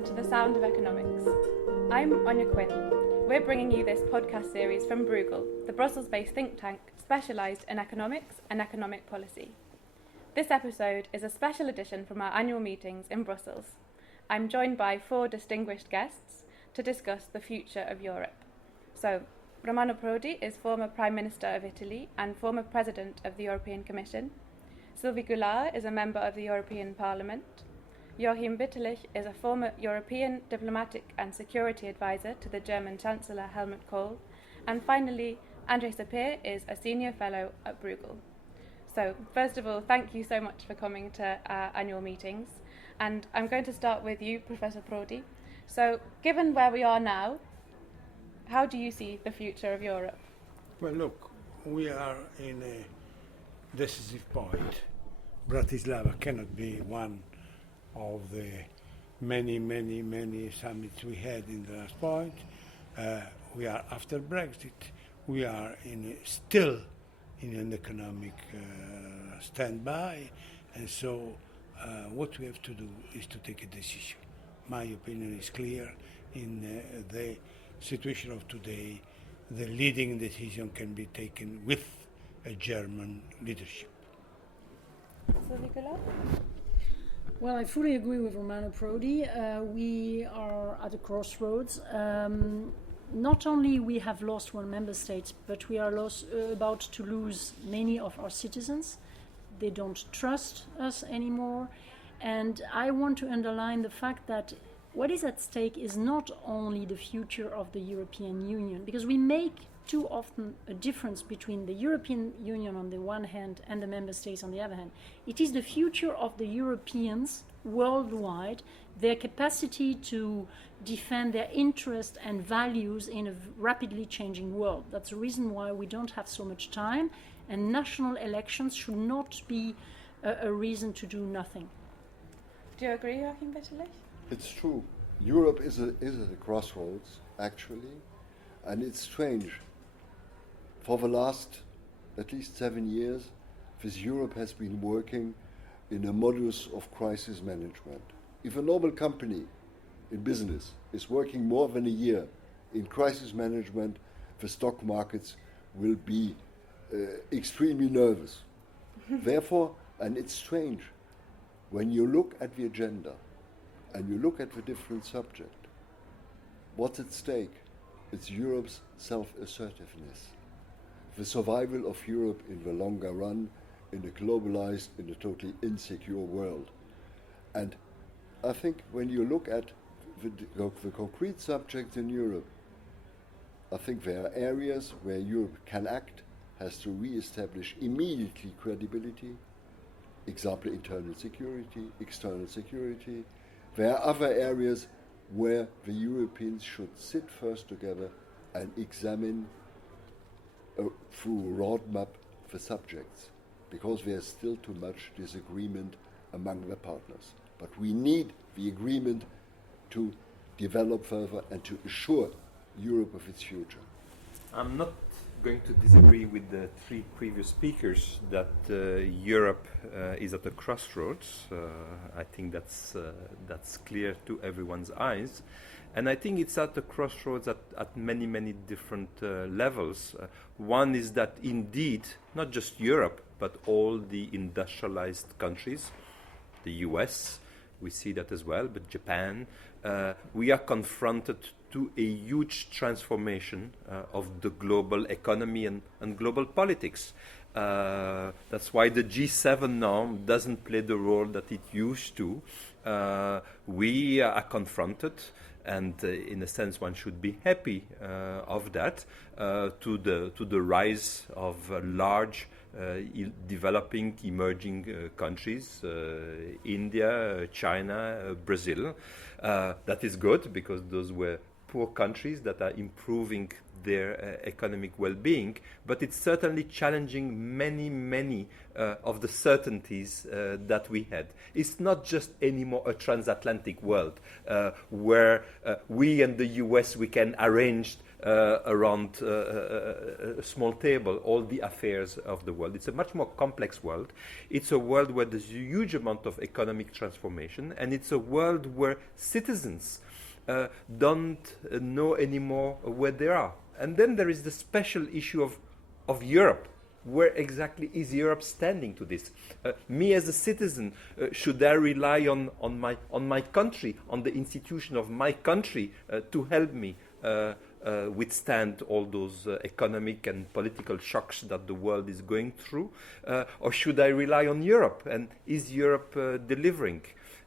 welcome to The Sound of Economics. I'm Anya Quinn. We're bringing you this podcast series from Bruegel, the Brussels-based think tank specialised in economics and economic policy. This episode is a special edition from our annual meetings in Brussels. I'm joined by 4 distinguished guests to discuss the future of Europe. So, Romano Prodi is former Prime Minister of Italy and former President of the European Commission. Sylvie Goulard is a member of the European Parliament. Joachim Bitterlich is a former European diplomatic and security advisor to the German Chancellor Helmut Kohl. And finally, André Sapir is a senior fellow at Bruegel. So, first of all, thank you so much for coming to our annual meetings. And I'm going to start with you, Professor Prodi. So, given where we are now, how do you see the future of Europe? Well, look, we are in a decisive point. Bratislava cannot be one of the many summits we had in the last point. We are after Brexit. We are still in an economic standby, and so what we have to do is to take a decision. My opinion is clear. In the situation of today, the leading decision can be taken with a German leadership. Well, I fully agree with Romano Prodi. We are at a crossroads. Not only we have lost one member state, but we are about to lose many of our citizens. They don't trust us anymore. And I want to underline the fact that what is at stake is not only the future of the European Union, because we make too often a difference between the European Union on the one hand and the member states on the other hand. It is the future of the Europeans worldwide, their capacity to defend their interests and values in a rapidly changing world. That's the reason why we don't have so much time, and national elections should not be a reason to do nothing. Do you agree, Joachim Bitterlich? It's true. Europe is at a crossroads, actually, and it's strange. For the last at least 7 years, this Europe has been working in a modus of crisis management. If a normal company in business is working more than a year in crisis management, the stock markets will be extremely nervous. Therefore, and it's strange, when you look at the agenda and you look at the different subjects, what's at stake? It's Europe's self-assertiveness. The survival of Europe in the longer run, in a globalized, in a totally insecure world. And I think when you look at the concrete subjects in Europe, I think there are areas where Europe can act, has to re-establish immediately credibility. Example, internal security, external security. There are other areas where the Europeans should sit first together and examine through a roadmap the subjects, because there's still too much disagreement among the partners. But we need the agreement to develop further and to assure Europe of its future. I'm not going to disagree with the 3 previous speakers that Europe is at a crossroads. I think that's clear to everyone's eyes. And I think it's at a crossroads at many different levels. One is that indeed, not just Europe, but all the industrialized countries, the US, we see that as well, but Japan, we are confronted to a huge transformation of the global economy and global politics. That's why the G7 now doesn't play the role that it used to. We are confronted, and in a sense one should be happy of that, to the rise of large developing emerging countries, India, China, Brazil. That is good, because those were poor countries that are improving their economic well-being, but it's certainly challenging many of the certainties that we had. It's not just anymore a transatlantic world where we and the US, we can arrange around a small table all the affairs of the world. It's a much more complex world. It's a world where there's a huge amount of economic transformation, and it's a world where citizens don't know anymore where they are. And then there is the special issue of Europe. Where exactly is Europe standing to this? Me as a citizen, should I rely on my country, on the institution of my country to help me withstand all those economic and political shocks that the world is going through? Or should I rely on Europe? And is Europe delivering?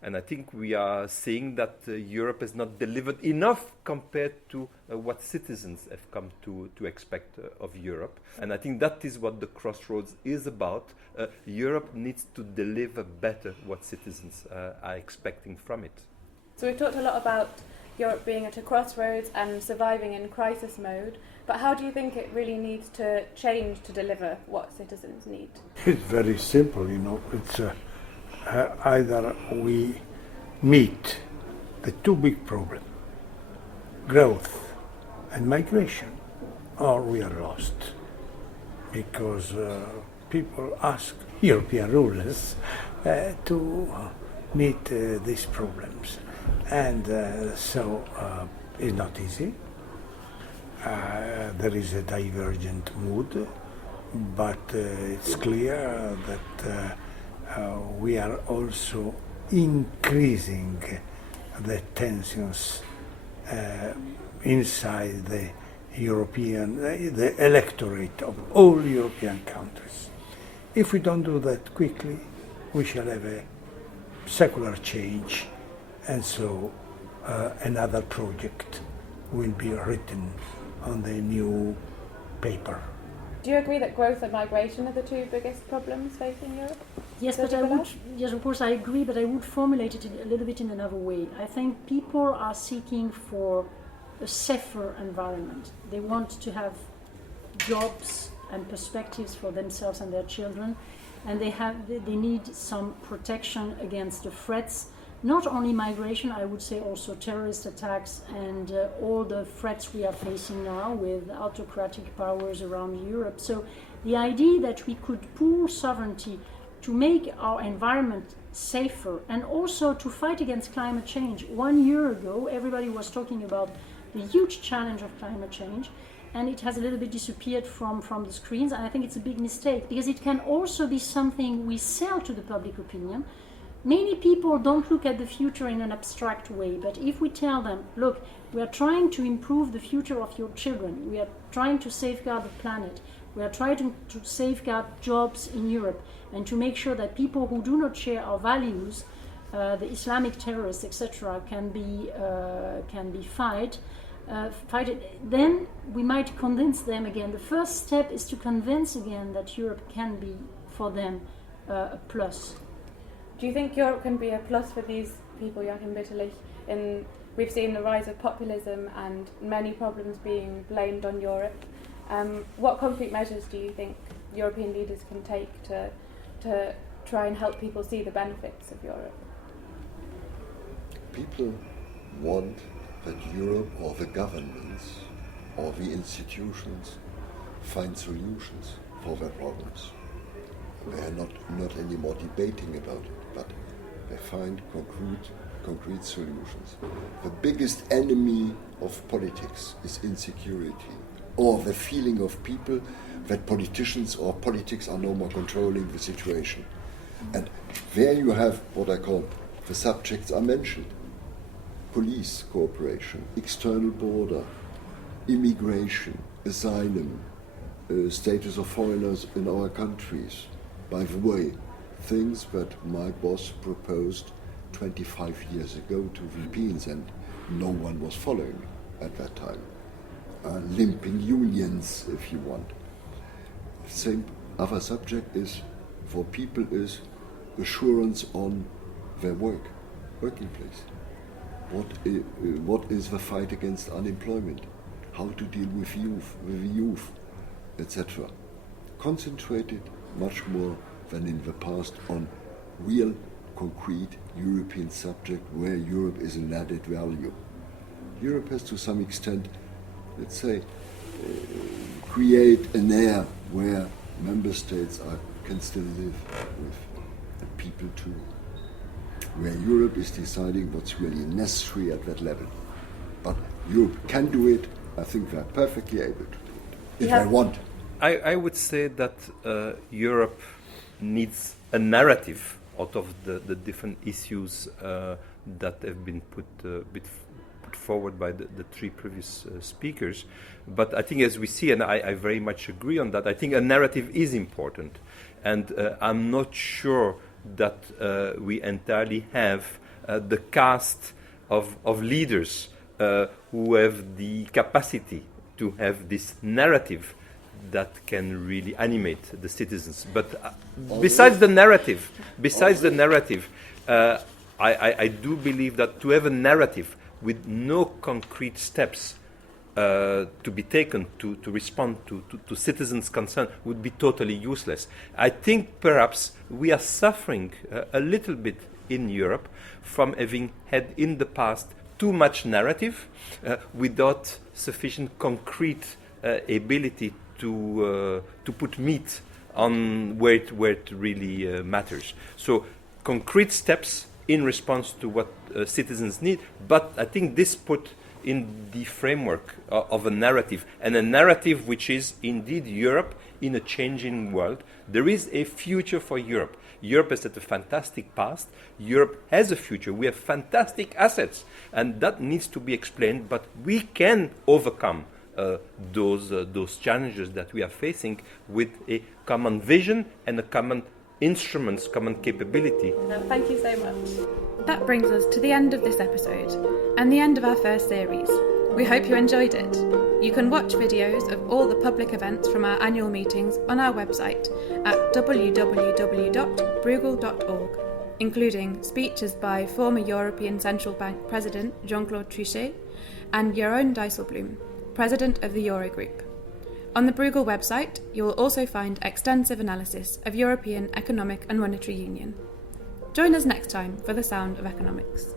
And I think we are seeing that Europe has not delivered enough compared to what citizens have come to expect of Europe. And I think that is what the crossroads is about. Europe needs to deliver better what citizens are expecting from it. So we've talked a lot about Europe being at a crossroads and surviving in crisis mode, but how do you think it really needs to change to deliver what citizens need? It's very simple, it's either we meet the two big problems, growth and migration, or we are lost. Because people ask European rulers to meet these problems. And so it's not easy. There is a divergent mood, but it's clear that we are also increasing the tensions inside the the electorate of all European countries. If we don't do that quickly, we shall have a secular change, and so another project will be written on the new paper. Do you agree that growth and migration are the two biggest problems facing Europe? Yes, but yes, of course I agree, but I would formulate it a little bit in another way. I think people are seeking for a safer environment. They want to have jobs and perspectives for themselves and their children, and they need some protection against the threats, not only migration, I would say also terrorist attacks and all the threats we are facing now with autocratic powers around Europe. So the idea that we could pool sovereignty to make our environment safer and also to fight against climate change. 1 year ago, everybody was talking about the huge challenge of climate change, and it has a little bit disappeared from the screens, and I think it's a big mistake, because it can also be something we sell to the public opinion. Many people don't look at the future in an abstract way, but if we tell them, look, we are trying to improve the future of your children, we are trying to safeguard the planet, we are trying to safeguard jobs in Europe, and to make sure that people who do not share our values, the Islamic terrorists, etc., can be fighted, then we might convince them again. The first step is to convince again that Europe can be for them a plus. Do you think Europe can be a plus for these people, Joachim Bitterlich? We've seen the rise of populism and many problems being blamed on Europe. What concrete measures do you think European leaders can take to try and help people see the benefits of Europe? People want that Europe or the governments or the institutions find solutions for their problems. They are not anymore debating about it, but they find concrete solutions. The biggest enemy of politics is insecurity, or the feeling of people that politicians or politics are no more controlling the situation. And there you have what I call the subjects are mentioned: police cooperation, external border, immigration, asylum, status of foreigners in our countries. By the way, things that my boss proposed 25 years ago to the Europeans, and no one was following at that time. Limping unions, if you want. Same other subject is for people is assurance on their working place. What is the fight against unemployment? How to deal with youth, etc. Concentrated much more than in the past on real, concrete European subject where Europe is an added value. Europe has to some extent let's say, create an air where member states can still live with the people too, where Europe is deciding what's really necessary at that level. But Europe can do it. I think they're perfectly able to do it, if they want. I would say that Europe needs a narrative out of the different issues that have been put forward by the three previous speakers. But I think, as we see, and I very much agree on that, I think a narrative is important. And I'm not sure that we entirely have the cast of leaders who have the capacity to have this narrative that can really animate the citizens. But besides the narrative, I do believe that to have a narrative with no concrete steps to be taken to respond to citizens' concern would be totally useless. I think perhaps we are suffering a little bit in Europe from having had in the past too much narrative without sufficient concrete ability to put meat on where it really matters. So concrete steps in response to what citizens need, but I think this put in the framework of a narrative, and a narrative which is indeed Europe in a changing world. There is a future for Europe. Europe has had a fantastic past. Europe has a future. We have fantastic assets, and that needs to be explained, but we can overcome those challenges that we are facing with a common vision and a common instruments, common capability. Thank you so much. That brings us to the end of this episode and the end of our first series. We hope you enjoyed it. You can watch videos of all the public events from our annual meetings on our website at www.bruegel.org, including speeches by former European Central Bank President Jean-Claude Trichet and Jeroen Dijsselbloem, President of the Eurogroup. On the Bruegel website, you will also find extensive analysis of European economic and monetary union. Join us next time for The Sound of Economics.